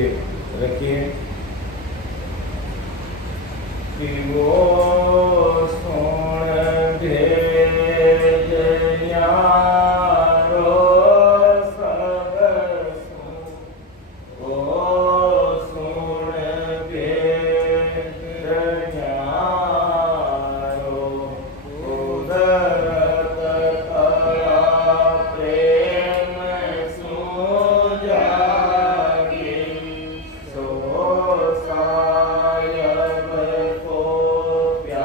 लिए रखिए। पीवो सोण भेज न्यारो सबसु, ओ सोण भेज न्यारो, उदरत तया प्रेम सु जागे, सो सायब को प्यारो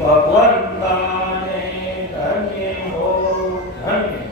ભગવંતાને ધન્ય હો ધન્ય.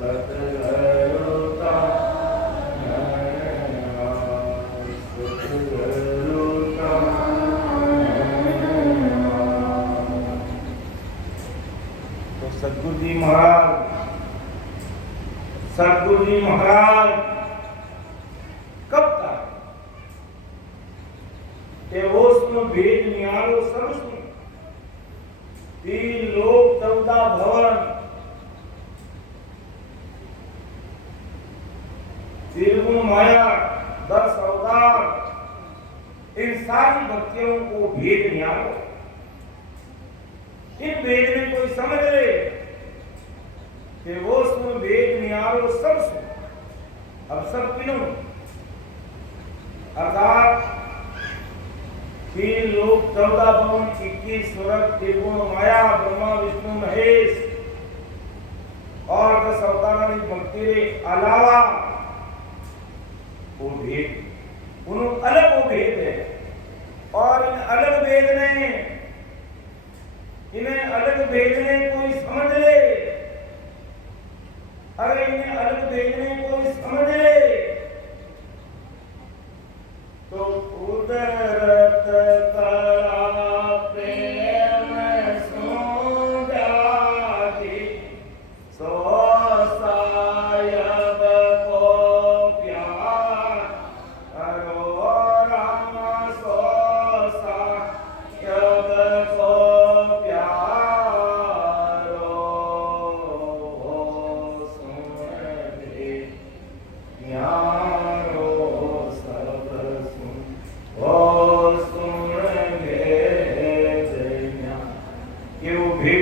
सतगुरु जी महाराज कब था कि वो सुन भेद नियारो सब सुन, तीन लोक 14 भवन, त्रिगुण माया 10 अवतार, इन सारी भक्तियों को भेद नियारो। इन भेद में कोई समझ ले कि वो सुन भेद नियारो सब सुन। अब सब किनो अर्थात 3 लोक 14 भवन 21 स्वर्ग त्रिगुण माया ब्रह्मा विष्णु महेश और 10 अवतारों की भक्ति के अलावा वो भेद उन अलग वो भेद है। और इन अलग भेद ने इन्हें अलग भेजने कोई समझ ले, अरे इन्हें अलग भेजने कोई समझ ले तो कुदरत कला प्रेम सो जाती, सो सायब को प्यार करो राम, सो सायब को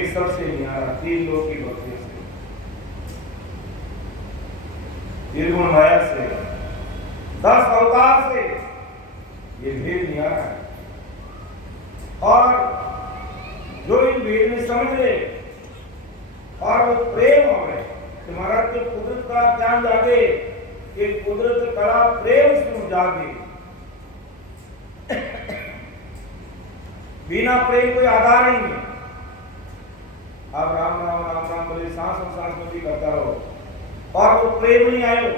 सबसे न्यारा 3 लोक की भक्ति से, त्रिगुण माया से, 10 अवतार से ये भेद न्यारा है। और जो इन भेद में समझ ले और वो प्रेम हो गए, तुम्हारा तो कुदरत का ज्ञान जागे, कि कुदरत कला प्रेम से जागे। बिना प्रेम कोई आधार नहीं है। आप राम राम राम राम बोले सांस और सांस में भी करता रहो और वो प्रेम नहीं आयो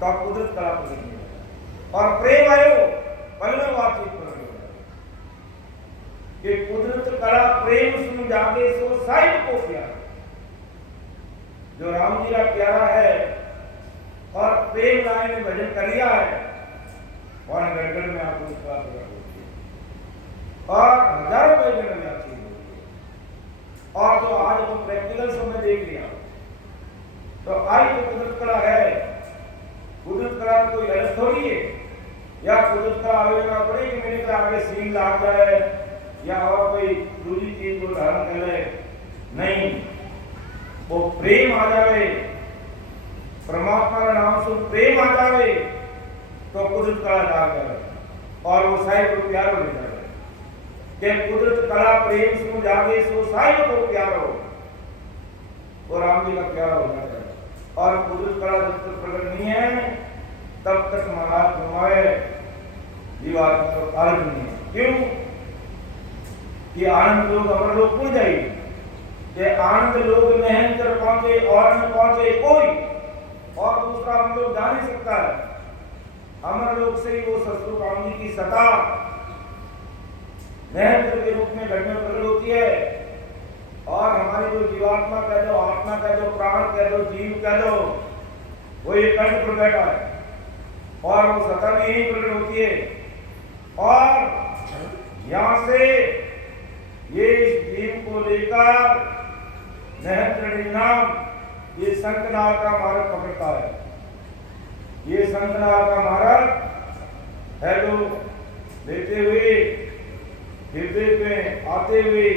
तो आप कुदरत कला प्रेम नहीं, और प्रेम आयो पल में बातचीत कर रहे हो कि कुदरत कला प्रेम सुन जागे सो साहिब को प्यारा। जो राम जी का प्यारा है और प्रेम राय ने भजन कर लिया है और गड़गड़ में आपको विश्वास होती है और हजारों भजन में आती है। और तो आज तो प्रैक्टिकल समय देख लिया तो आई तो कुदरत कला है। कुदरत कला कोई गलत थोड़ी है या कुदरत कला आवेदन पड़े कि मेरे को आगे सीन लाग जाए या और कोई दूसरी चीज को धारण कर ले, नहीं, वो प्रेम आ जावे, परमात्मा का नाम सुन प्रेम आ जावे तो कुदरत कला जाग जाए और वो साहिब को प्यार हो जाए। कि कुदरत कला प्रेम सुन जागे सो साहिब को प्यार हो, वो राम जी का प्यार होना चाहिए। और कुदरत कला जब तक प्रकट नहीं है तब तक महाराज घुमाए जीवात्मा को कार्य नहीं है। क्यों कि आनंद लोग अमर लोग उड़ जाएगी, कि आनंद लोग में कर पहुंचे और न पहुंचे कोई और दूसरा हम लोग जा नहीं सकता है। अमर लोग से ही वो ससुर राम जी की सता नहर के रूप में घट में प्रकट होती है। और हमारी जो जीवात्मा कह दो, आत्मा कह दो, प्राण कह दो, जीव कह दो, वो ये कंठ पर बैठा है और वो सता में ही प्रकट होती है। और यहाँ से ये इस जीव को लेकर नहर नाम ये संतनाल का मार्ग पकड़ता है। ये संतनाल का मार्ग है जो लेते हुए हृदय में आते हुए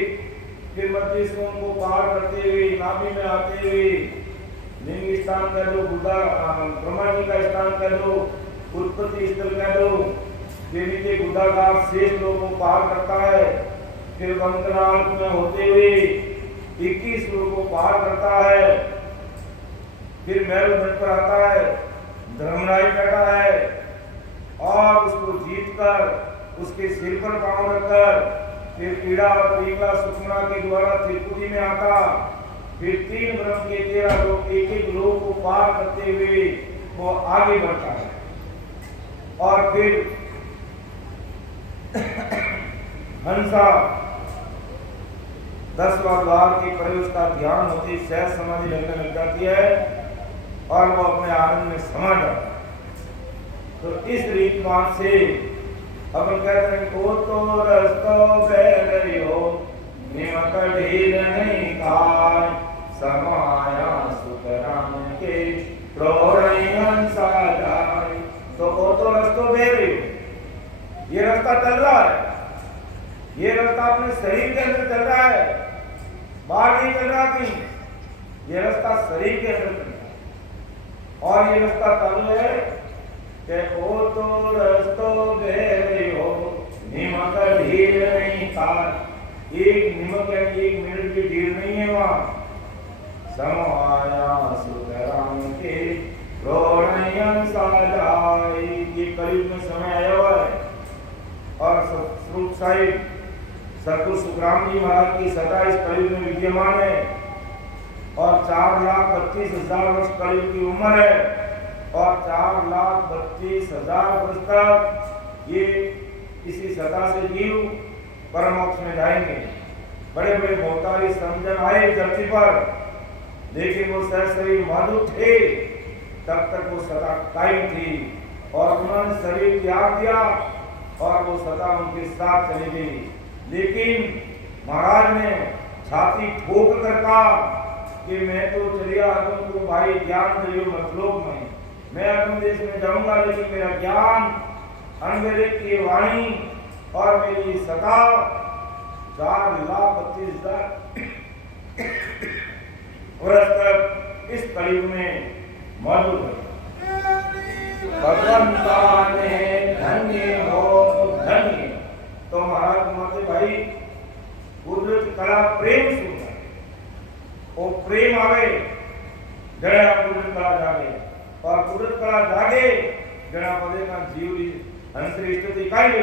फिर मध्य सोम को पार करते हुए नाभि में आते हुए लिंग स्थान कह दो, बुद्धा ब्रह्मा जी का स्थान कह दो, उत्पत्ति स्थल कह दो, फिर नीचे बुद्धागार शेष लोगों को पार करता है। फिर वंदनाल में होते हुए 21 लोगों को पार करता है। फिर मैरुदंड पर आता है, धर्मराज बैठा है और उसको जीत कर उसके सिर पर पांव रखकर फिर पीड़ा और पीला सुषमा के द्वारा त्रिपुटी में आता। फिर 3 ब्रह्म के 13 लोग एक एक लोग को पार करते हुए वो आगे बढ़ता है। और फिर हंसा 10वां द्वार की परे उसका ध्यान होती सहज समाधि लगने लग जाती है और वो अपने आनंद में समा जाता है। तो इस रीतमान से अपन कहते हैं को तो रस्तो बैल हो निमक ढील नहीं काय समाया सुतराम के प्रोरयन साजाय। तो वो तो रस्तो बैल हो, ये रास्ता चल रहा है, ये रास्ता अपने शरीर के अंदर चल रहा है, बाहर नहीं चल रहा कहीं, ये रास्ता शरीर के अंदर चल रहा है। और ये रास्ता चालू है कि ओ तो रस्तो बेरे हो निमक ढील नहीं खाए, एक निमक या एक मिनट की ढील नहीं है वहां। समाया सुतराम के प्रोणयन साजाय, ये कलयुग में समय आया हुआ है। और स्वरूप साहिब सतगुरु सुखराम जी महाराज की सदा इस कलयुग में विद्यमान है और 4,32,000 वर्ष कलयुग की उम्र है और 4,32,000 वर्ष तक ये इसी सदा से जीव परम मोक्ष में जाएंगे। बड़े बड़े भौतारी समझन आए धरती पर, लेकिन वो सहज शरीर मौजूद थे तब तक वो सदा कायम थी और उन्होंने शरीर त्याग दिया और वो सदा उनके साथ चली गई। लेकिन महाराज ने छाती ठोक कर कहा कि मैं तो चलिया तुमको भाई ज्ञान दियो मतलोक में, मैं अगम देश में जाऊंगा, लेकिन मेरा ज्ञान अनवेरे की वाणी और मेरी सदा 4,32,000 वर्ष तक इस कलयुग में मौजूद है। भगवंता ने धन्य हो धन्य। तो महाराज माते भाई कुदरत कला प्रेम सुनता है, वो प्रेम आवे जड़ा कुदरत कला जागे और कुदरत कला जागे जड़ा पदे का जीवरी हंसरी स्थिति काई ले।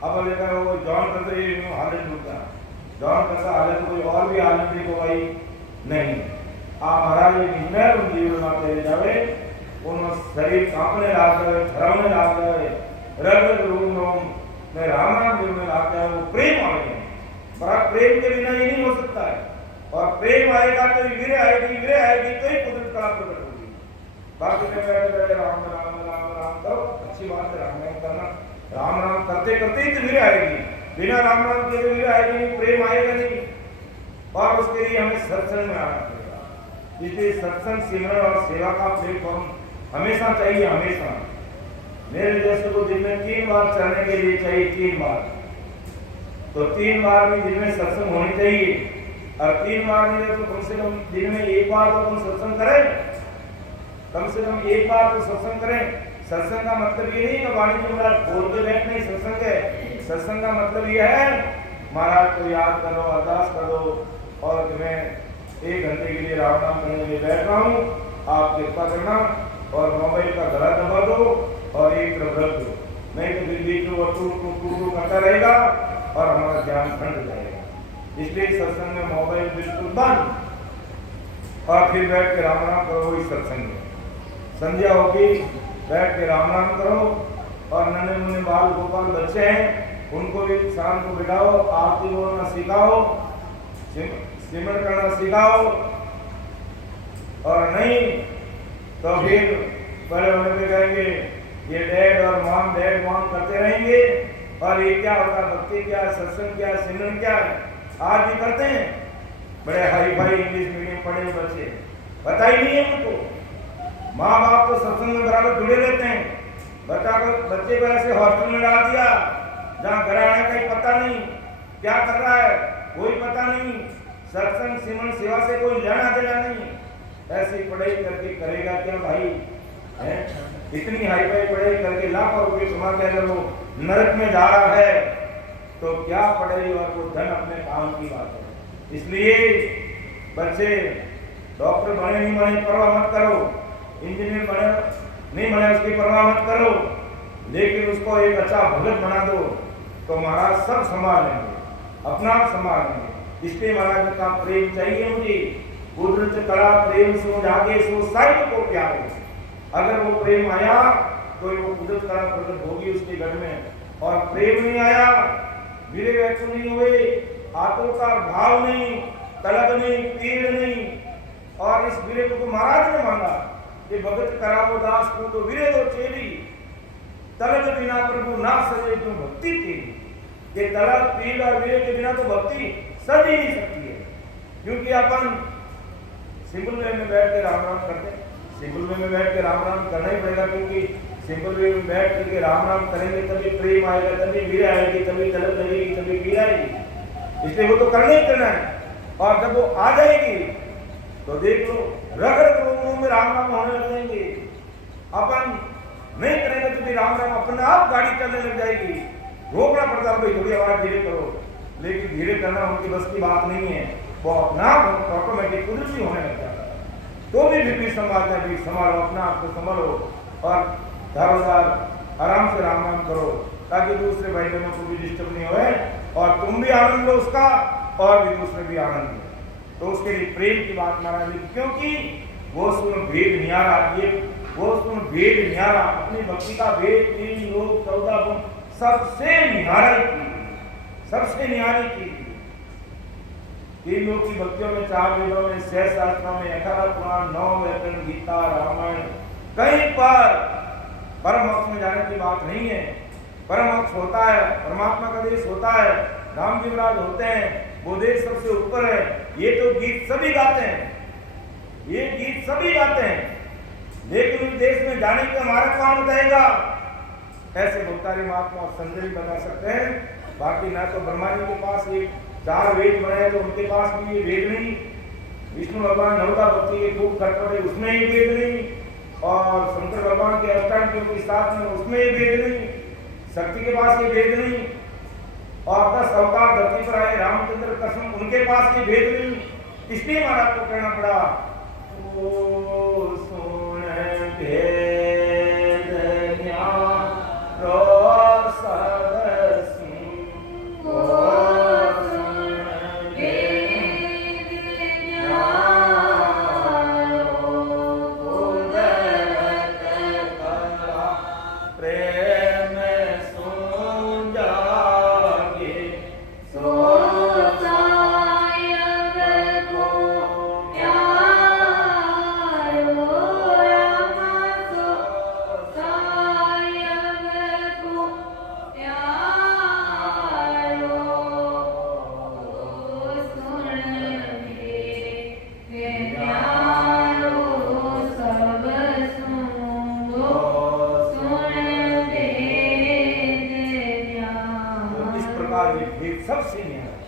अब देखा वो जॉन करते ही हालत लूटा, जॉन करता हालत कोई और भी हालत देखो भाई नहीं। आप महाराज निर्णय उन जीवन माते ले जावे, उन शरीर कांपने लग गए, थरावने लग गए, रग रूम में राम दिल में लाते हैं, वो प्रेम आ गए। बड़ा प्रेम के बिना ये नहीं हो सकता है, और प्रेम आएगा तो वीर आएगी, वीर आएगी तो ही कुदरत कला प्रकट होगी। बाकी में बैठे राम राम राम राम तो अच्छी बात है, राम राम करना, राम राम करते करते ही तो वीर आएगी, बिना राम राम के वीर आएगी नहीं, प्रेम आएगा नहीं। और उसके लिए हमें सत्संग में आना पड़ेगा। इसलिए सत्संग सिमरन और सेवा का प्लेटफॉर्म हमेशा चाहिए, हमेशा। मेरे जैसे को दिन में 3 बार चलने के लिए चाहिए, 3 बार, तो 3 बार भी दिन में सत्संग होनी चाहिए। और 3 बार नहीं तो कम से कम दिन में 1 बार तो तुम सत्संग करें, कम से कम 1 बार तो सत्संग करें। सत्संग का मतलब ये नहीं कि वाणी जी महाराज बोल के बैठ नहीं, सत्संग है। सत्संग का मतलब ये है महाराज को याद करो, अरदास करो और मैं 1 घंटे के लिए राम नाम करने के लिए बैठ रहा हूँ, आप कृपा करना और मोबाइल का गला दबा दो और एक तरफ रख दो, नहीं तो फिर बीच में वो टू करता रहेगा और हमारा ध्यान भटक जाएगा। इसलिए सत्संग में मोबाइल बिल्कुल बंद और फिर बैठ के राम नाम करो। इस सत्संग में संध्या होगी, बैठ के राम नाम करो और नन्हे मुन्ने बाल गोपाल बच्चे हैं उनको भी शाम को बिठाओ, आरती बोलना सिखाओ, सिमरन करना सिखाओ। और नहीं तो फिर बड़े होने पे कहेंगे ये डैड और मॉम करते रहेंगे और ये क्या होता, भक्ति क्या, सत्संग क्या, सिमरन क्या है, आज भी करते हैं। बड़े हाई फाई इंग्लिश मीडियम पढ़े हुए बच्चे, पता ही नहीं है उनको। माँ बाप तो सत्संग में बराबर जुड़े रहते हैं, बच्चे को ऐसे हॉस्टल में डाल दिया जहाँ घर आने का ही पता नहीं, क्या कर रहा है कोई पता नहीं, सत्संग सिमरन सेवा से कोई लेना देना नहीं। ऐसी पढ़ाई करके करेगा क्या भाई है? इतनी हाई फाई पढ़ाई करके लाखों रुपए कमा के अगर वो नरक में जा रहा है तो क्या पढ़ाई और वो धन अपने काम की बात है। इसलिए बच्चे डॉक्टर बने नहीं बने परवाह मत करो, इंजीनियर बने नहीं बने उसकी परवाह मत करो, लेकिन उसको एक अच्छा भगत बना दो तो महाराज सब संभाल लेंगे, अपना आप संभाल लेंगे। इसलिए महाराज का प्रेम चाहिए मुझे, कुदरत कला प्रेम सो जागे सो साहिब को प्यारे। अगर वो प्रेम आया तो वो कुदरत कला प्रकट होगी उसके घर में, और प्रेम नहीं आया, वीरे वैकुंठ नहीं हुए, आतुरता भाव नहीं, तलग नहीं, पीड़ नहीं, और इस वीरे को तो महाराज ने मांगा कि भगत करावो दास को तो वीरे दो चेली, तलग बिना प्रभु ना सजे जो भक्ति तेरी। ये तलग पीड़ और वीरे के बिना तो भक्ति सज ही नहीं सकती है, क्योंकि अपन सिंपल वे में बैठ के राम राम करते हैं। सिंपल वे में बैठ के राम राम करना ही पड़ेगा, क्योंकि सिंपल वे में बैठ करके राम राम करेंगे तभी प्रेम आएगा, तभी वीर आएगी, तभी तलब लगेगी, तभी पीड़ आएगी। इसलिए वो तो करना ही करना है। और जब वो आ जाएगी तो देख लो रग रग रोगों में राम राम होने लग जाएंगे। अपन नहीं करेंगे तो भी राम राम अपने आप गाड़ी चलने लग जाएगी। रोकना पड़ता है, भाई थोड़ी आवाज धीरे करो, लेकिन धीरे करना उनकी बस की बात नहीं है। वो अपना ऑटोमेटिक कुदरती होने लग जाता है। तो भी संभालते हैं, भी संभालो अपना आप को, संभालो और दारोदार आराम से राम राम करो, ताकि दूसरे भाई बहनों को भी डिस्टर्ब नहीं होए और तुम भी आनंद लो उसका और भी दूसरे भी आनंद लो। तो उसके लिए प्रेम की बात महाराज ने, क्योंकि वो सुन भेद न्यारा, ये वो सुन भेद न्यारा, अपनी भक्ति का भेद 3 लोग 14 गुण सबसे न्यारी की, सबसे न्यारी की। 3 लोग की भक्तियों में 4 वेदों में 6 शास्त्रों में 11 पुराण 9 व्याकरण गीता रामायण, कहीं पर परम मोक्ष में जाने की बात नहीं है। परम मोक्ष होता है, परमात्मा का देश होता है, राम जी महाराज होते हैं, वो देश सबसे ऊपर है। ये तो गीत सभी गाते हैं, ये गीत सभी गाते हैं, लेकिन उस देश में जाने का हमारा कौन बताएगा? ऐसे भक्तारी महात्मा और संजय बता सकते हैं। बाकी ना तो ब्रह्मा जी के पास ये 4 वेद बनाए तो उनके पास भी ये वेद नहीं, विष्णु भगवान नवदा भक्ति के खूब कटपटे उसमें ही वेद नहीं, और शंकर भगवान के अष्टांग योग के साथ में उसमें ये वेद नहीं, शक्ति के पास ये वेद नहीं, और 10 अवतार धरती पर आए रामचंद्र कृष्ण उनके पास ये भेद नहीं। इसलिए महाराज को कहना पड़ा, ओ सुन भेद न्यारो सब सुन, ओ सुन भेद न्यारो कुदरत कला प्रेम सुन जागे सो सबसे न्यारा,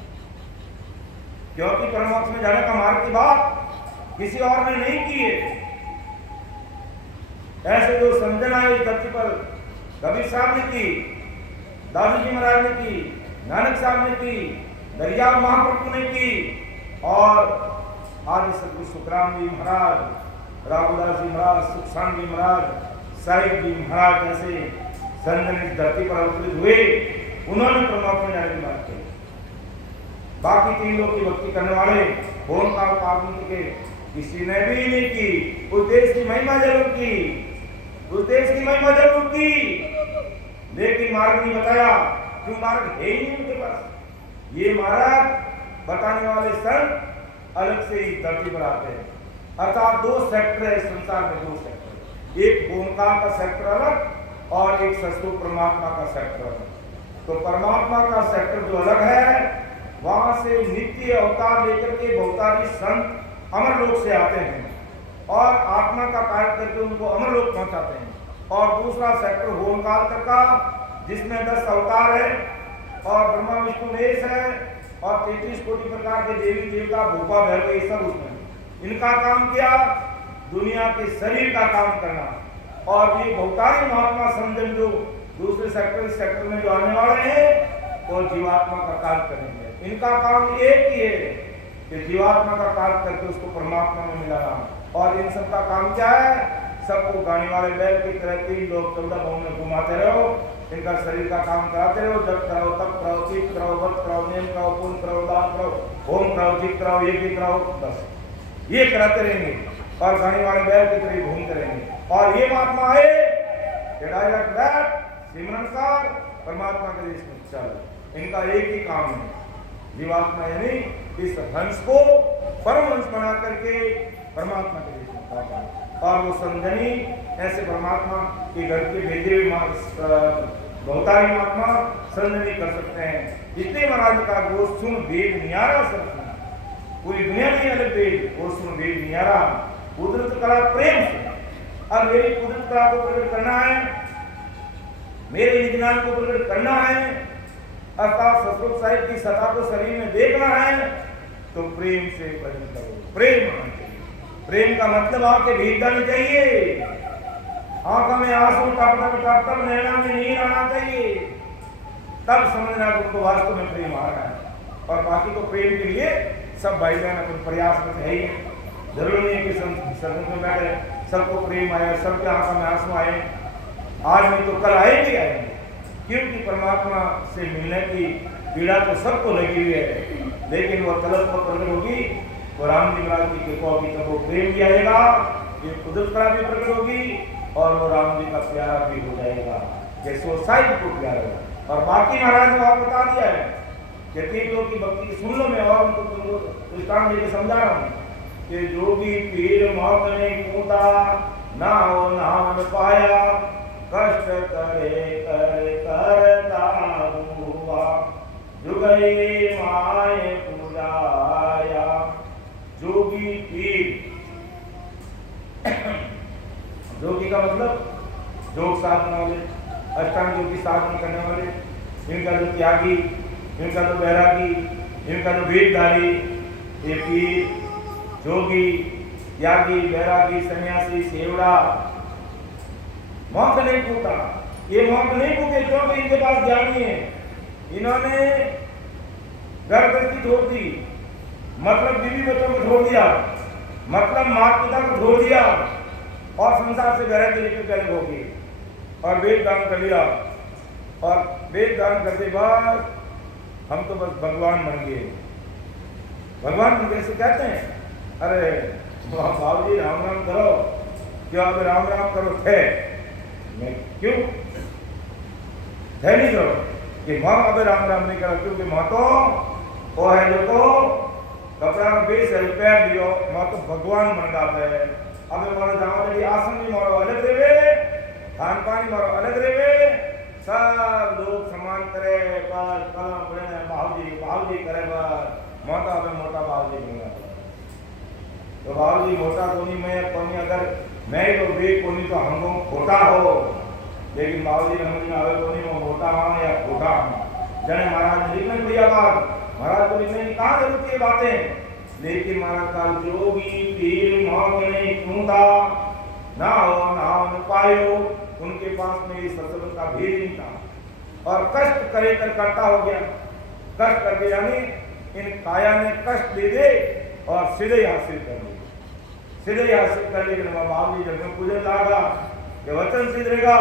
क्योंकि परमात्मा में जाने का मार्ग की बात किसी और ने नहीं की है। ऐसे जो संजन आए इस धरती पर, कबीर साहब ने की, दादू जी महाराज ने की, नानक साहब ने की, दरिया महाप्रभु ने की, और आदि सतगुरु सुखराम जी महाराज, रामदास जी महाराज, सुखसान जी महाराज, साहिब जी महाराज जैसे संजन इस धरती पर अवतरित हुए, उन्होंने परमात्मा में जाने की बात की। बाकी 3 लोग की भक्ति करने वाले ओंकार पावन के किसी ने भी नहीं की। उस देश की महिमा जरूर की, उस देश की महिमा जरूर की, लेकिन मार्ग नहीं बताया, क्यों? मार्ग है ही नहीं उनके पास। ये मार्ग बताने वाले संत अलग से ही धरती पर आते हैं। अर्थात 2 सेक्टर है संसार में, 2 सेक्टर, एक ओंकार का सेक्टर अलग और एक सतगुरु परमात्मा का सेक्टर अलग। तो परमात्मा का सेक्टर जो अलग है, वहां से नित्य अवतार लेकर के भवतारी संत अमर लोक से आते हैं और आत्मा का कार्य करके उनको अमर लोक पहुंचाते हैं। और दूसरा सेक्टर ओंकार का, जिसमें 10 अवतार है और ब्रह्मा विष्णु महेश है और 33 कोटि प्रकार के देवी देवता भूपा भैरव, ये सब उसमें। इनका काम क्या? दुनिया के शरीर का काम करना। और ये भवतारी महात्मा संजन जो दूसरे सेक्टर में जो आने वाले हैं, वो जीवात्मा का कार्य करेंगे। इनका काम एक ही है कि जीवात्मा का कार्य करके उसको परमात्मा में मिलाना। और इन सब का काम क्या है? सबको गाने वाले बैल की तरह 3 लोग 14 भवन में घुमाते रहो, इनका शरीर का काम कराते रहो, जब कराओ तब कराओ, तीर्थ कराओ, व्रत कराओ, नियम कराओ, पुण्य कराओ, दान कराओ, होम कराओ, जीत कराओ, ये भी कराओ, बस ये कराते रहेंगे और गाने वाले बैल की तरह घूमते रहेंगे। और ये महात्मा आए कि डायरेक्ट बैठ सिमरन कर परमात्मा के देश में चल। इनका एक ही काम है, जीवात्मा यानी इस हंस को परमहंस बना करके परमात्मा के देश में पहुंचाना। और वो संजनी ऐसे परमात्मा के घर के भेजे हुए बहुतारी महात्मा संजनी कर सकते हैं। जितने महाराज का वो सुन वेद नियारा सब सुना, पूरी दुनिया में अलग वेद वो सुन वेद नियारा कुदरत कला प्रेम से। अब मेरी कुदरत कला को प्रकट करना है, मेरे विज्ञान को प्रकट करना है, अर्थात सतगुरु साहिब की सत्ता को शरीर में देखना है, तो प्रेम से भजन करो। प्रेम होना चाहिए। प्रेम का मतलब आंखें भीग जानी चाहिए, आंखों में आंसू टप टप टप टप नैना में नीर आना चाहिए, तब समझना तुमको वास्तव में प्रेम आ रहा है। और बाकी तो प्रेम के लिए सब भाई बहन अपन प्रयास में है ही। जरूरी नहीं है कि संगत में बैठे सबको प्रेम आए, सबके आंखों में आंसू आए, आज नहीं तो कल आएंगे आएंगे, क्योंकि परमात्मा से मिलने की पीड़ा तो सबको लगी हुई है, लेकिन वो तलब को प्रकट होगी, वो राम जी महाराज की कृपा होगी, तब वो प्रेम भी आएगा, ये कुदरत कला भी प्रकट होगी और वो राम जी का प्यारा भी हो जाएगा, जैसे वो साहिब को प्यार होगा। और बाकी महाराज ने आपको बता दिया है कि तीन लोग की भक्ति की सुन लो, मैं और उनको दृष्टांत देकर समझा रहा हूँ कि जोगी पीर मौत ने कूदा ना हो नाम पाया, कष्ट करे कर करता हुआ जुगई माए पूजाया। जोगी पीर, जोगी का मतलब योग साधन वाले, अष्टांग योग की साधन करने वाले, इनका जो त्यागी, इनका जो बैरागी, इनका जो वेदधारी, ये पीर जोगी त्यागी बैरागी सन्यासी सेवड़ा मौत नहीं पूछा। ये मौत नहीं पूछे क्योंकि इनके पास ज्ञान नहीं है, इन्होंने घर गृहस्थी छोड़ दी, मतलब बीवी बच्चों को छोड़ दिया, मतलब माता पिता को छोड़ दिया और संसार से बैरागी लेकर अलग हो गए और वेद दान कर लिया। और वेद दान करते बाद हम तो बस भगवान बन गए। भगवान बन गए से कहते हैं अरे बाबू जी राम राम करो, क्यों आप राम राम करो थे, मैं क्यों थे नहीं करो कि माँ अब राम राम नहीं करो, क्योंकि माँ तो वो है जो को कपड़ा बेस पैर दियो, माँ तो भगवान बन जाता है। अब मारो जाओ आसन भी मारो अलग रेवे, खान पानी मारो अलग रेवे, सब लोग समान करे, बस कलम पड़े बाबू जी करे, बस मोटा अब मोटा बाबू जी बन तो बाबू जी मोटा कोनी में कोनी, अगर मैं तो वे कोनी तो हमको खोटा हो, लेकिन बाबू जी समझ में आवे कोनी वो मोटा हो या खोटा हो। जने महाराज ने लिखने दिया बात, महाराज को लिखने की कहाँ जरूरत है बातें, लेकिन महाराज का जोगी पीर मौत नहीं कूदा ना हो नाम पायो, उनके पास में इस सत्संग का भेद नहीं था और कष्ट करे कर करता हो गया। कष्ट करके यानी इन काया ने कष्ट दे दे और सीधे हासिल कर ले, सीधे हासिल कर ले। बाबू जी जब पूजन लागा कि वचन सिद्ध रहेगा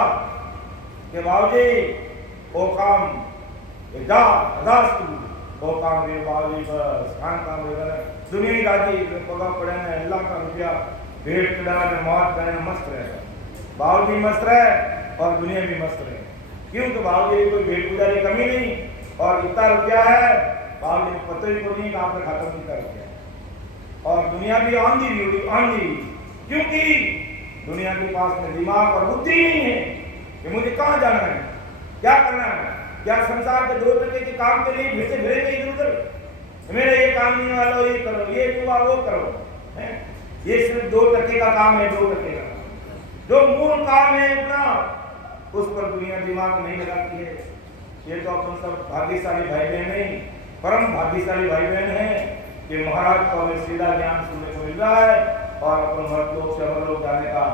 कि बाबू जी वो काम जा अदास्तु वो काम रे बाबू जी बस खान काम रे दुनिया ही राजी पगा पड़े ने अल्लाह का रुपया भेंट कड़ा ने मौत करे मस्त रहेगा। बाबू जी मस्त रहे और दुनिया भी मस्त रहे, क्योंकि बाबू जी कोई भेंट पूजा की कमी नहीं और इतना रुपया है बाबू जी पता ही को नहीं काम खत्म नहीं कर दिया और दुनिया भी आंधी भी, क्योंकि दुनिया के पास में दिमाग और बुद्धि नहीं है कि मुझे कहाँ जाना है, क्या करना है, क्या संसार के 2 टके के काम के लिए फिरेंगे इधर उधर, मेरा ये काम नहीं वाला ये करो, ये हुआ वो करो है? ये सिर्फ 2 टके का काम है, 2 टके का जो मूल काम है अपना, उस पर दुनिया दिमाग नहीं लगाती है। ये तो अपन सब भाग्यशाली भाई बहन नहीं, परम भाग्यशाली भाई बहन है कि महाराज को हमें सीधा ज्ञान सुनने को मिल रहा है और अपन मर्दलोक से अमरलोक जाने का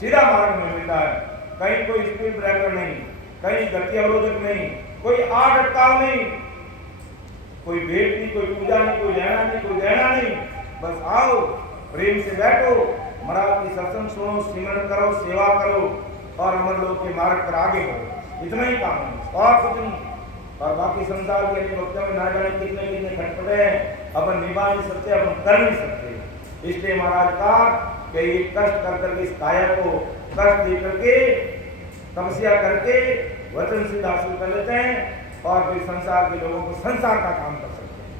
सीधा मार्ग में मिलता है। कहीं कोई स्पीड ब्रेकर नहीं, कहीं गति अवरोधक नहीं, कोई आड़ अटकाव नहीं, कोई भेंट नहीं, कोई पूजा नहीं, कोई लेना नहीं, कोई देना नहीं, बस आओ प्रेम से बैठो, महाराज की सत्संग सुनो, सिमरन करो, सेवा करो और अमरलोक के मार्ग पर आगे बढ़ो, इतना ही काम है और कुछ नहीं। और बाकी संसार के लिए भक्तों में ना जाने कितने कितने खटपटे हैं, अपन निभा नहीं सकते, अपन कर नहीं सकते, इसलिए महाराज का कि ये कष्ट कर करके इस काया को कष्ट दे करके तपस्या करके वचन सिद्ध हासिल कर लेते हैं और फिर संसार के लोगों को संसार का काम कर सकते हैं,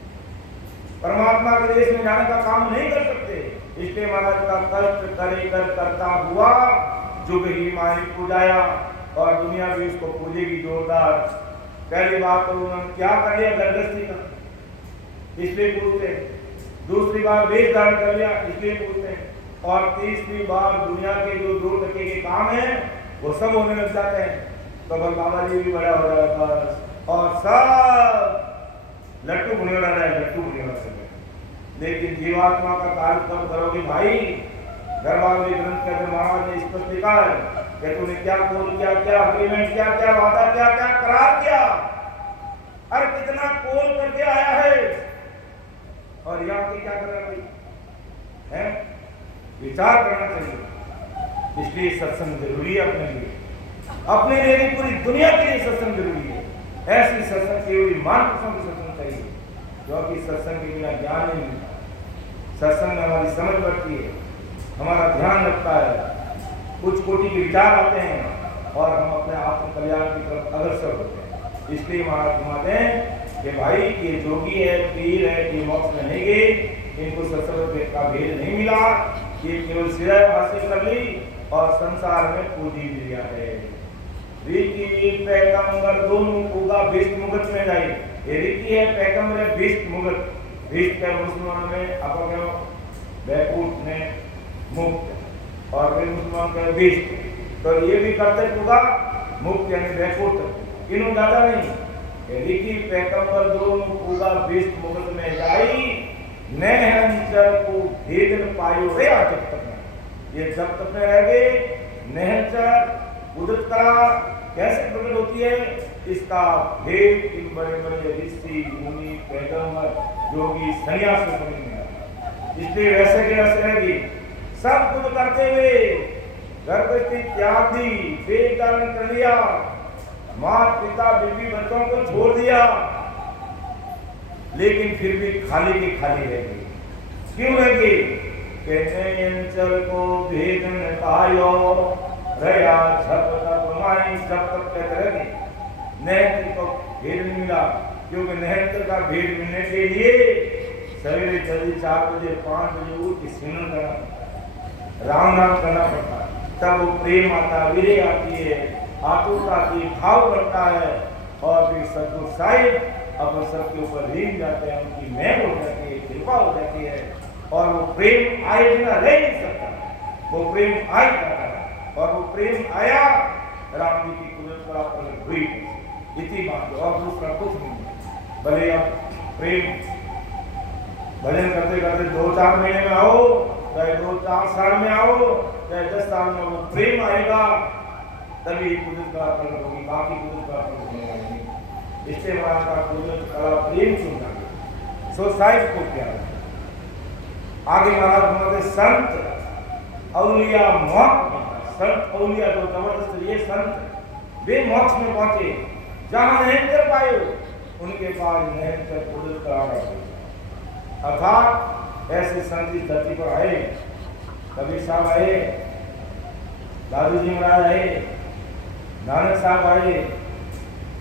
परमात्मा के देश में जाने का काम नहीं कर सकते। इसलिए महाराज का कष्ट करे कर करता हुआ जुग ही माई पूजाया और दुनिया भी उसको पूजेगी जोरदार। पहली बात तो उन्होंने क्या कर लिया, गर्भस्थी का, इसलिए पूछते हैं। दूसरी बार वेश धारण कर लिया, इसलिए पूछते हैं। और तीसरी बार दुनिया के जो दो टके के काम है वो सब होने लग जाते हैं। तो बाबा जी भी बड़ा हो रहा है बस, और सब लट्टू बुने वाला है, लट्टू बुने वाला है। लेकिन जीवात्मा का कार्य कब करोगे भाई? गर्भावली ग्रंथ के अंदर महाराज ने स्पष्ट लिखा है कि तूने क्या कोल किया, क्या अग्रीमेंट किया, क्या वादा किया, क्या करार किया, अरे कितना कोल करके आया है और यहाँ की क्या कर रहा है? विचार करना चाहिए। इसलिए सत्संग जरूरी है अपने लिए नहीं, पूरी दुनिया के लिए सत्संग जरूरी है। ऐसी सत्संग केवल महापुरुषों की सत्संग चाहिए, क्योंकि सत्संग के बिना ज्ञान नहीं मिलता। सत्संग में हमारी समझ बढ़ती है, हमारा ध्यान रखता है, कुछ कोटि के विचार आते हैं और हम अपने आत्म कल्याण की तरफ अग्रसर होते हैं। इसलिए महाराज घुमाते हैं कि भाई ये जोगी है, पीर है, ये मोक्ष में नहीं गए, इनको सत्संग का भेद नहीं मिला, ये केवल सिराय हासिल कर ली और संसार में पूजी लिया है। रीति पैगंबर दोनों पूगा भीष्म मुगत में जाए। ये रीति है, पैगंबर है, भीष्म मुगत। भीष्म है मुसलमान में अपने बैकुंठ ने मुक्त और फिर मुसलमान के भीष्म, तो ये भी करते पूगा मुक्त यानी बैकुंठ, इन्हों ज्यादा नहीं। रीति पैगंबर दोनों पूगा भीष्म मुगत में जाई, नहंचर को भेद न पायो रे जब तक में। ये जब तक में रह गए, नहंचर उदित कला कैसे प्रकट होती है, इसका भेद इन बड़े बड़े ऋषि मुनि पैगंबर योगी सन्यास में समझ में आता। इसलिए वैसे के वैसे रहेगी, सब कुछ करते हुए गर्भवती त्याग दी, वेद धारण कर लिया, माता पिता बीवी बच्चों को छोड़ दिया, लेकिन फिर भी खाली की खाली रह गई। क्यों रह गई? कहते अंचल को भेद न पायो रया झप तप माई, जब तक कहते रहे नेत्र को भेद नहीं मिला, क्योंकि नेत्र का भेद मिलने के लिए सवेरे जल्दी 4 बजे 5 बजे उठ के सिमरन करना पड़ता, राम नाम करना पड़ता, तब वो प्रेम आता, वीर्य आती है, आतुरता आती है, भाव बढ़ता है और फिर सदगुरु साहिब अपन सबके ऊपर रीन जाते हैं, उनकी मेहर हो जाती है, कृपा हो जाती है और वो प्रेम आए बिना रह नहीं सकता। वो प्रेम आ जाता है और वो प्रेम आया, राम जी की कुदरत पर प्रकट हुई, इतनी बात है और दूसरा कुछ नहीं है। भले आप प्रेम भजन करते करते 2-4 महीने में आओ, चाहे 2-4 साल में आओ, चाहे 10 साल में, वो प्रेम आएगा तभी कुदरत का प्रकट होगी, बाकी कुदरत का प्रकट नहीं। इससे महाराज का कुदरत कला प्रेम सुनना सो साहिब को प्यार। आगे महाराज हमारे संत औलिया मोक्ष, संत औलिया जो जबरदस्त ये संत वे मोक्ष में पहुंचे, जहां नहीं कर पाए उनके पास नहीं कर कुदरत का आगे। अर्थात ऐसे संत इस धरती पर आए, कबीर साहब आए, दादू जी महाराज आए, नानक साहब आए,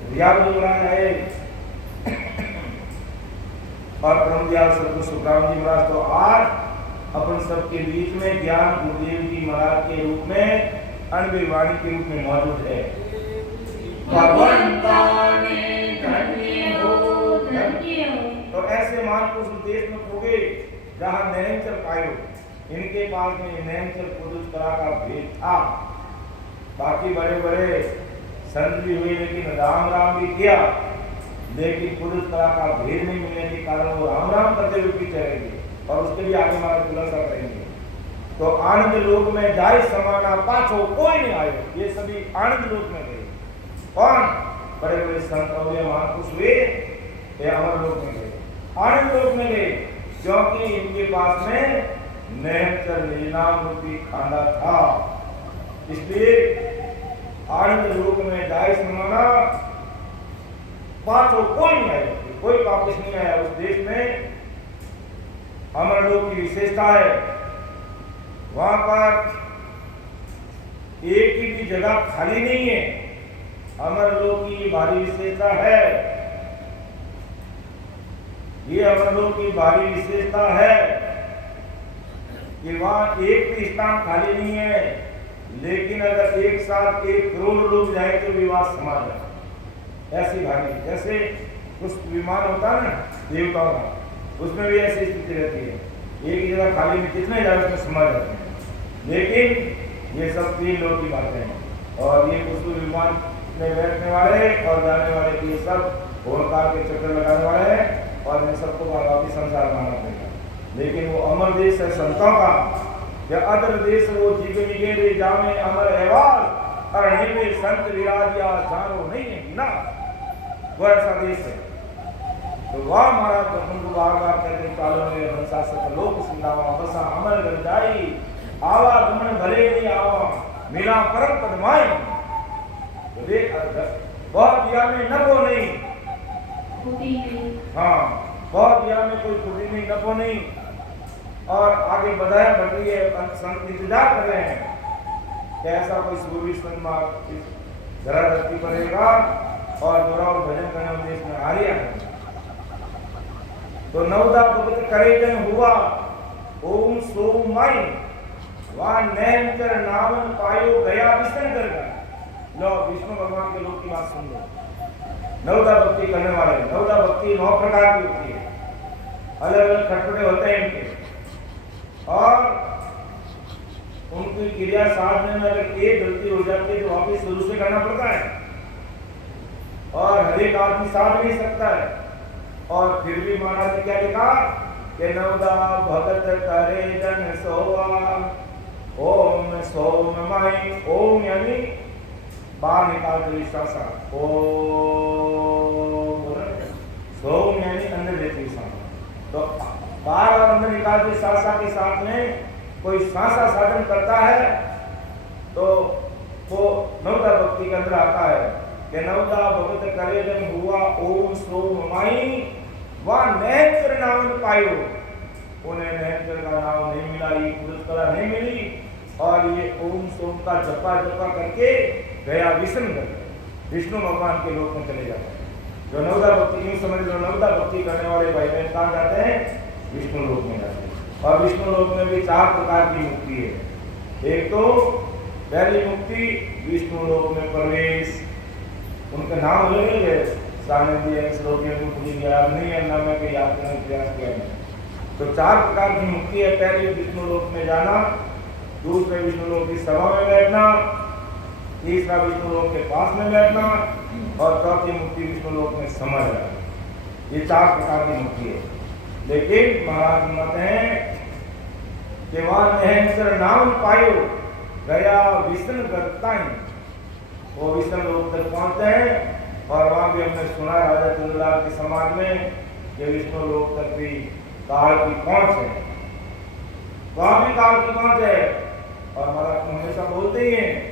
रियाज महाराज आए और परमदयाल सतगुरु सुखराम जी महाराज तो आज अपन सबके बीच में ज्ञान गुरुदेव जी महाराज के रूप में अनबी वाणी के रूप में मौजूद है। तो ऐसे महापुरुष देश में होंगे जहाँ नैनचर पायो, इनके पास में नैनचर कुदरत कला का भेद था। बाकी बड़े बड़े संत भी हुए, लेकिन राम राम भी किया, लेकिन कुदरत कला का भेद नहीं मिलने के कारण वो राम राम करते हुए पीछे रहेंगे और उसके भी आगे हमारा खुलासा करेंगे। तो आनंद लोक में जाए समाना पाछो कोई नहीं आए, ये सभी आनंद लोक में गए। कौन? बड़े बड़े संत और महापुरुष हुए, ये अमर लोक में गए, आनंद लोक में गए, क्योंकि इनके पास में नैनचर नीलाम रूपी खांडा था। इसलिए आनंद लोक में जाए समाना पाछो कोई नहीं आया, कोई वापस नहीं आया उस देश में अमरलोक की विशेषता है, वहां पर एक की भी जगह खाली नहीं है। अमरलोक की भारी विशेषता है, ये अमरलोक की भारी विशेषता है कि वहां एक भी स्थान खाली नहीं है। लेकिन अगर एक साथ 1 करोड़ लोग जाए तो विवाह समा जाए, ऐसी भारी। जैसे कुछ विमान होता है ना देवताओं का, उसमें भी ऐसी स्थिति रहती है, एक ही जगह खाली में कितने जाए उसमें समा जाते हैं। लेकिन ये सब 3 लोग की बातें हैं, और ये कुछ विमान में बैठने वाले और जाने वाले की सब होरकार के चक्कर लगाने वाले हैं, और इन सबको वापिस संसार में आना पड़ेगा। लेकिन वो अमर देश है संतों का, या अदर देश वो जीव निगेरे जामे अमर एवाज अरण्य में संत विराजिया जानो नहीं है ना, वो ऐसा देश है। तो वह महाराज उनको बार बार कहते कालों में हंसा सक लोक सिंधावा बसा अमर कर जाई आवा गमन भले नहीं आवा मिला परम पदमाई। तो देख बहुत दिया में नफो नहीं, हाँ बहुत दिया में कोई खुदी नहीं, नफो नहीं। और आगे बधाया बढ़ रही है, संत इंतजार कर रहे हैं कि ऐसा कोई सूर्य संत धरा धरती पड़ेगा और दोहराव भजन करने देश में आ रहा है। तो नवदा भगत करे जन हुआ ओम सोम माई वहां नैनकर नामन पायो गया विष्णु कर गया। लो विष्णु भगवान के लोग की बात सुन लो। नवदा भक्ति करने वाले, नवदा भक्ति 9 प्रकार की होती है, अलग अलग खटपटे होते हैं इनके, और उनकी क्रिया साधने में अगर एक गलती हो जाती है तो वापिस शुरू से करना पड़ता है, और हर एक आदमी साध नहीं सकता है। और फिर भी महाराज ने क्या लिखा कि नवदा भगत करे जन सोवा ओम सोम माई। ओम यानी बाहर निकाल दो श्वासा, ओम सोम यानी अंदर लेती सांस। तो बाहर और अंदर निकाल दो श्वासा के साथ में कोई सांसा साधन करता है तो वो नवदा भक्ति के अंदर आता है कि नवदा भगत करे जन हुआ ओम सोम माई वह नैनकर नाम पायो। उन्हें नैनकर का नाम नहीं मिला, ये पुरस्कार नहीं मिली, और ये ओम सोम का जपा जपा करके गया विष्णु भगवान के लोक में चले जाते हैं। जो नवदा भक्ति यूं समझ लो, नवदा भक्ति करने वाले भाई बहन कहाँ जाते हैं? विष्णु लोक में जाते हैं। और विष्णु लोक में भी 4 प्रकार की मुक्ति है। एक तो पहली मुक्ति विष्णु लोक में प्रवेश, उनका नाम लेंगे सानिध्य श्लोकियों को पूरी याद नहीं है, ना मैं कोई याद करने का प्रयास किया है। तो 4 प्रकार की मुक्ति है। पहले विष्णु लोक में जाना, दूसरे विष्णु लोक की सभा में बैठना, तीसरा विष्णु लोक के पास में बैठना, और चौथी मुक्ति विष्णु लोक में समझ जाना। ये 4 प्रकार की मुक्ति है। लेकिन महाराज कहते हैं कि वहां नैनकर नाम पायो गया विष्णु करताई, वो विष्णु लोक तक पहुंचते हैं। और वहां भी हमने सुना राजा चंद्रलाल के समाज में कि विष्णु लोक तक भी काल की पहुंच है, वहां भी काल की पहुंच है। और महाराज हमेशा बोलते ही हैं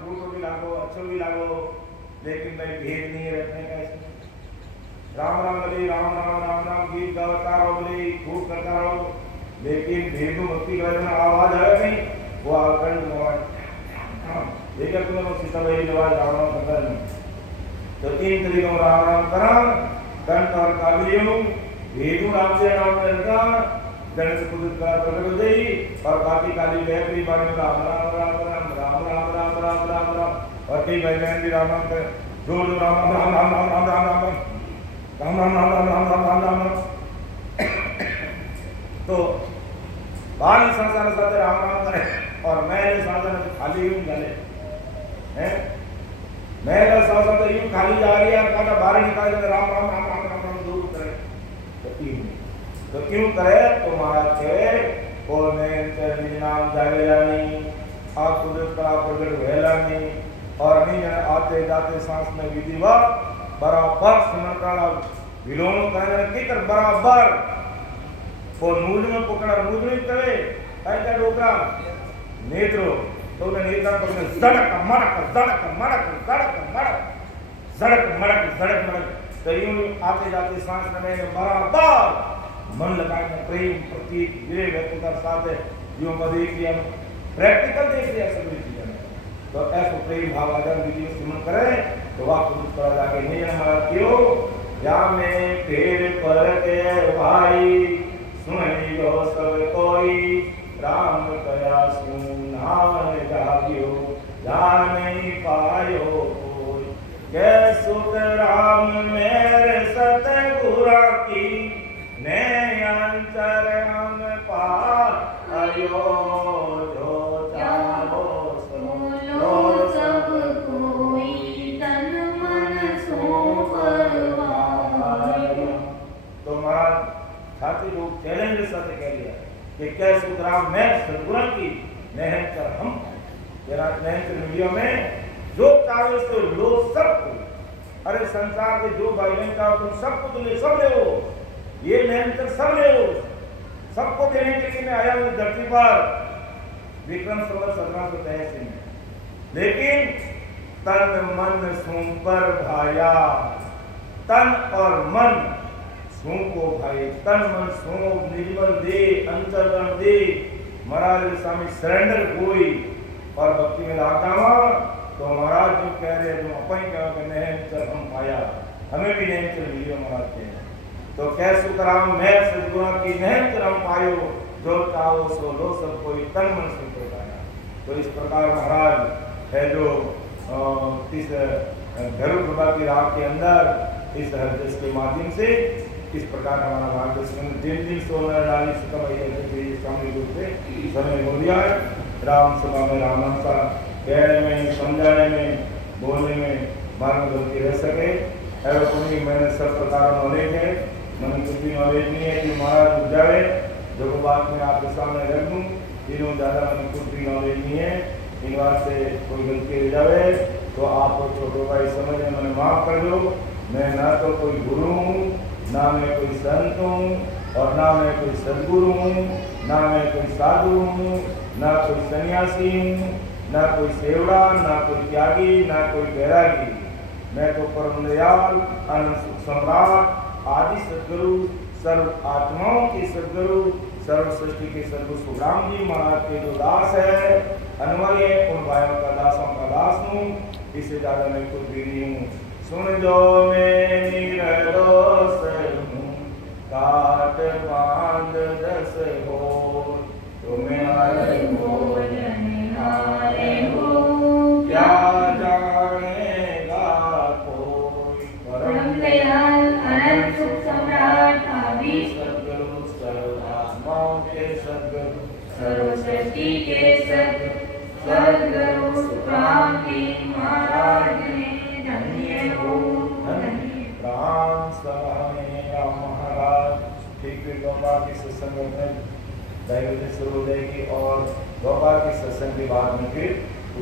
फूटो भी लागो, अच्छो भी लागो, लेकिन भाई भेद नहीं रखने का इसमें। राम राम बोले, राम राम राम राम गीत गाता रहो, बोले खूब करता रहो, लेकिन भेदो भक्ति के में आवाज आया नहीं, वो अखंड आवाज देखा तुम्हें सीताबाई आवाज राम राम करता नहीं। तो इन तरीकों राम राम करा कंठ और काव्यों भेदू राम से राम करता गणेश कुदरत का प्रकट हो गई और बाकी काली बेहतरी बाणी राम राम राम राम राम राम राम राम राम राम और कई भाई बहन भी राम राम कर जो जो राम राम राम राम राम राम राम राम राम राम राम राम राम राम राम तो बाल संसार साथे राम राम करे और मैं साधन खाली यूं गले हैं मैं संसार यूं खाली जा रही है काटा बाहर निकाल के राम राम राम राम राम राम दूर करे तो क्यों करे तो महाराज के और मैं चरणी नाम जागेला नहीं आप कुदरत का प्रकट वेला नहीं और नहीं आते जाते सांस में विधिवत बराबर स्मरण करना विलोम करने कितर बराबर वो नूज में पकड़ा नूज में करे ऐसा डोकरा नेत्रो तो मैं नेत्रा पकड़ सड़क मड़क सड़क मड़क सड़क मड़क सड़क मड़क सड़क मड़क तो यूं आते जाते सांस में बराबर मन लगाने प्रेम प्रतीक विवेक व्यक्तिगत साथ है यूं मदे की हम प्रैक्टिकल देख रहे हैं सभी चीजें तो ऐसा प्रेम भाव आदर विधि में सिमरन करे तो वाह कुछ करा जाके नहीं हमारा क्यों या में तेरे पर के भाई सुन लो सब कोई राम कया सुनावन जागियो जान नहीं पायो कोई के सुख राम मेरे सतगुरा की ने अंतर हम पायो जो चाहो सुनो सब कोई तन मन सो परवायो। तो महाराज छात्र लोग चैलेंज साथ कह लिया कि क्या सुखराम मैं सदगुरु की नहंकर हम तेरा नहंकर मीडिया में जो चाहे सो लो सब अरे संसार के जो भाई बहन का तुम सबको तुम सब ले हो ये नहंकर सब ले हो सबको देने के लिए मैं आया हूँ धरती पर विक्रम संवत 1783 में लेकिन तन मन सूं पर भाया तन और मन सूं को भाई तन मन सूं निर्मल दे अंतर्गण दे महाराज स्वामी सरेंडर हुई और भक्ति में लागावा तो महाराज जो कह रहे हैं जो अपन कह के नहंकर हम पाया हमें भी नहंकर मिलियो महाराज के तो कैसे कराम मैं सदगुरु की नहंकर हम पायो जो चाहो सो लो सब कोई तन मन से को पाया। तो इस प्रकार महाराज है जो इस भैरव प्रभा की राह के अंदर इस हरदेश के माध्यम से इस प्रकार हमारा मार्गदर्शन जिन जिन सोलह नारी सामने रूप से समय हो गया है राम सभा में राम सा कहने में समझाने में बोलने में मार्गदर्शन रह सके एवं मैंने सब प्रकार नॉलेज है मन कुछ भी नॉलेज नहीं है कि महाराज उठ जाए जो बात मैं आपके सामने रख दूँ इन्हों ज़्यादा मन कुछ भी नॉलेज नहीं है इन बात से कोई गलती रह जाए तो आप छोटे भाई समझ में मैंने माफ़ कर दो मैं ना तो कोई गुरु हूँ ना मैं कोई संत हूँ और ना मैं कोई सदगुरु हूँ ना मैं कोई साधु हूँ ना कोई सन्यासी हूँ ना कोई सेवड़ा ना कोई त्यागी ना कोई बैरागी मैं तो परम दयाल अनंत सुख सम्राट आदि सदगुरु सर्व आत्माओं के सदगुरु सर्व सृष्टि के सदगुरु सुखराम जी महाराज के जो दास है अन्वय उन भाइयों का दासों का दास हूँ इससे ज्यादा मैं कुछ भी नहीं हूँ सुन जो मैं निर्दोष हूँ काट बांध दस हो तुम्हें हारे हो क्या जानेगा कोई परम दयाल अनंत सुख सम्राट आदि सद्गुरु सर्व आत्माओं के सद्गुरु सर्व सृष्टि के सद्गुरु सुखराम जी महाराज ने धन्य हो धन्य राम सभा में राम महाराज ठीक है गोपाल की सत्संग में दैव शुरू हो जाएगी और गोपाल की सत्संग के बाद में फिर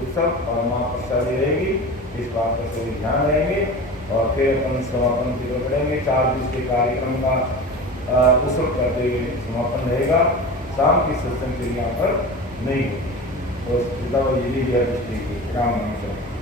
उत्सव और माँ प्रसादी रहेगी इस बात का सभी ध्यान रहेंगे और फिर अपन समापन की ओर बढ़ेंगे 4 दिन के कार्यक्रम का उत्सव करते हुए समापन रहेगा शाम की सत्संग के यहाँ पर नहीं होगी। बस जिताबाई डिस्ट्रिक्ट राम नाम से